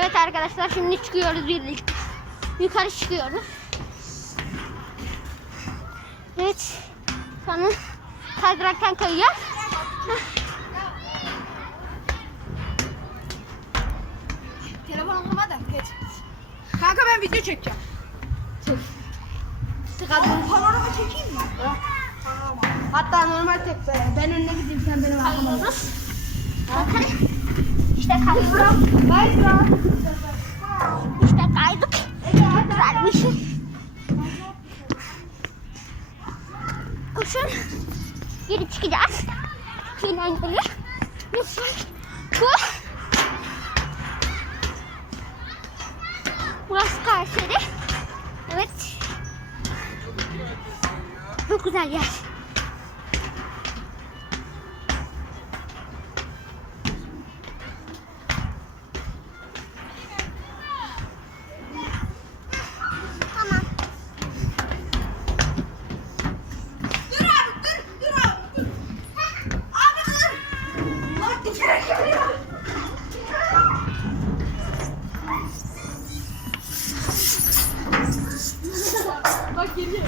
Evet arkadaşlar şimdi çıkıyoruz birlikte. Yukarı çıkıyoruz. Evet. Sonra kaydıraktan kayıyor. Telefon da geç. Kanka ben video çekeceğim. Tıkadım. Panorama çekeyim mi? Panorama. Hatta normal tek be. Ben önüne gideyim sen benim arkama. Bakın. İşte. Kayra. İşte kaydık. Güzelmiş. Koşun. Geri çıkacağız. Eğlenceli. Lütfen. Bu. Burası Kayseri. Evet. Çok güzel yer. Bak geliyor.